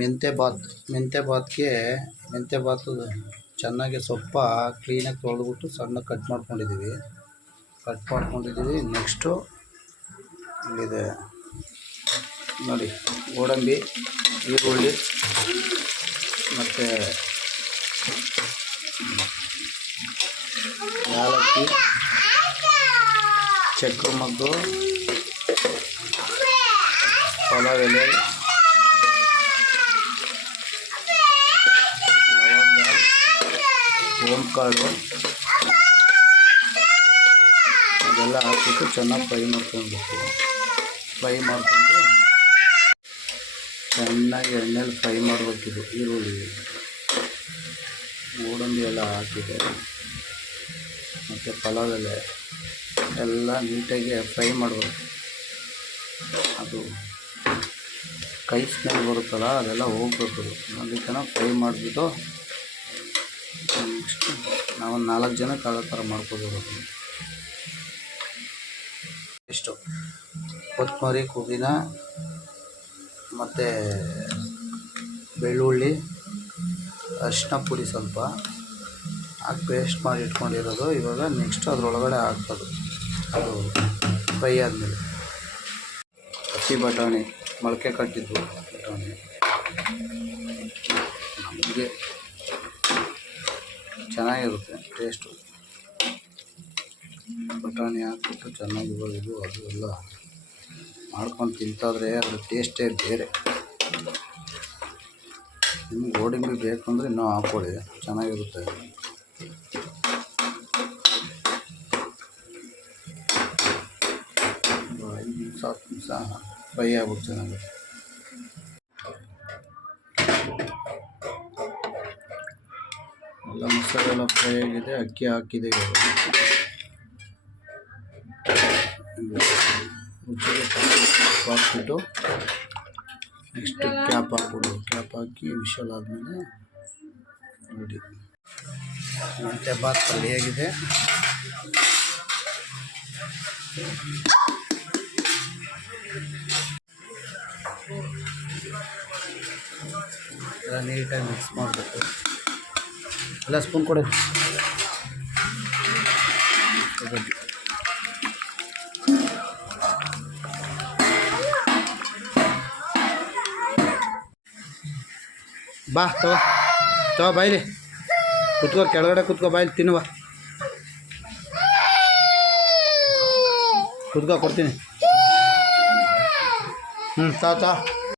ಮೆಂತ್ಯ ಬಾತು ಚೆನ್ನಾಗಿ ಸೊಪ್ಪ ಕ್ಲೀನಾಗಿ ತೊಳೆದ್ಬಿಟ್ಟು ಸಣ್ಣ ಕಟ್ ಮಾಡ್ಕೊಂಡಿದ್ದೀವಿ. ನೆಕ್ಸ್ಟು ಇಲ್ಲಿದೆ ನೋಡಿ, ಗೋಡಂಬಿ, ಈರುಳ್ಳಿ ಮತ್ತು ಯಾಲಕ್ಕಿ, ಚಕ್ಕೆ ಮದ್ದು, ಪಲಾವ್ ಎಲೆ, ಲವಂಗ, ಓಂಕಾಳು ಅದೆಲ್ಲ ಹಾಕ್ಬಿಟ್ಟು ಚೆನ್ನಾಗಿ ಫ್ರೈ ಮಾಡ್ಕೊಂಡು ಚೆನ್ನಾಗಿ ಎಣ್ಣೆಲಿ ಫ್ರೈ ಮಾಡಬೇಕಿದು. ಈರುಳ್ಳಿ, ಗೋಡಂಬಿ ಎಲ್ಲ ಹಾಕಿದೆ ಮತ್ತು ಪಲಾವ್ ಎಲೆ ಎಲ್ಲ ನೀಟಾಗಿ ಫ್ರೈ ಮಾಡಬೇಕು. ಅದು ಕೈ ಸ್ಮೆಲ್ ಬರುತ್ತಲ್ಲ ಅದೆಲ್ಲ ಹೋಗ್ಬೇಕು. ಅಲ್ಲಿ ಚೆನ್ನಾಗಿ ಫ್ರೈ ಮಾಡಿಬಿಟ್ಟು ನೆಕ್ಸ್ಟು ನಾವೊಂದು 4 ಜನಕ್ಕೆ ಆಗೋ ಥರ ಮಾಡ್ಕೋಬೇಕು. ಇಷ್ಟು ಕೊತ್ತಂಬರಿ, ಪುದೀನ ಮತ್ತು ಬೆಳ್ಳುಳ್ಳಿ, ಅರಿಶಿನ ಪುಡಿ ಸ್ವಲ್ಪ ಹಾಕಿ ಪೇಸ್ಟ್ ಮಾಡಿ ಇಟ್ಕೊಂಡಿರೋದು. ಇವಾಗ ನೆಕ್ಸ್ಟ್ ಅದರೊಳಗಡೆ ಹಾಕೋದು. ಅದು ಫ್ರೈ ಆದಮೇಲೆ ಹಸಿ ಬಟಾಣಿ, ಮೊಳಕೆ ಕಟ್ಟಿದ್ದು ಬಟಾಣಿ ನಮಗೆ ಚೆನ್ನಾಗಿರುತ್ತೆ ಟೇಸ್ಟು. ಬಟಾಣಿ ಹಾಕ್ಬಿಟ್ಟು ಚೆನ್ನಾಗಿ ಇದು ಅದು ಎಲ್ಲ ಮಾಡ್ಕೊಂಡು ತಿಂತಾದರೆ ಅದ್ರ ಟೇಸ್ಟೇ ಬೇರೆ. ನಿಮ್ಗೆ ಗೋಡಂಬಿ ಬೇಕು ಅಂದರೆ ಇನ್ನೂ ಹಾಕ್ಕೊಳ್ಳಿ, ಚೆನ್ನಾಗಿರುತ್ತೆ. ಸಾಕು ನಿಮಿಷ ಫ್ರೈ ಆಗ್ಬಿಟ್ಟು ಚೆನ್ನಾಗಿ ಎಲ್ಲ ಮಸಾಲೆ ಎಲ್ಲ ಫ್ರೈ ಆಗಿದೆ. ಅಕ್ಕಿ ಹಾಕಿದೆ. ರುಚಿಗೆ ಹಾಕ್ಬಿಟ್ಟು ನೆಕ್ಸ್ಟ್ ಕ್ಯಾಪ್ ಹಾಕಿ ವಿಷಲ್ ಆದಮೇಲೆ ನೋಡಿ ಮೆಂತ್ಯ ಬಾತ್ ರೆಡಿಯಾಗಿದೆ. ಎಲ್ಲ ನೀಟಾಗಿ ಮಿಕ್ಸ್ ಮಾಡಬೇಕು. ಎಲ್ಲ ಸ್ಪೂನ್ ಕೊಡಿ. ಬಾ ತಗೋ ಬಾಯ್ಲಿ ಕುತ್ಕೋ, ಕೆಳಗಡೆ ಕುತ್ಕೋ, ಬಾಯ್ಲಿ ತಿನ್ನುವ, ಕುತ್ಕೋ, ಕೊಡ್ತೀನಿ. ತಾ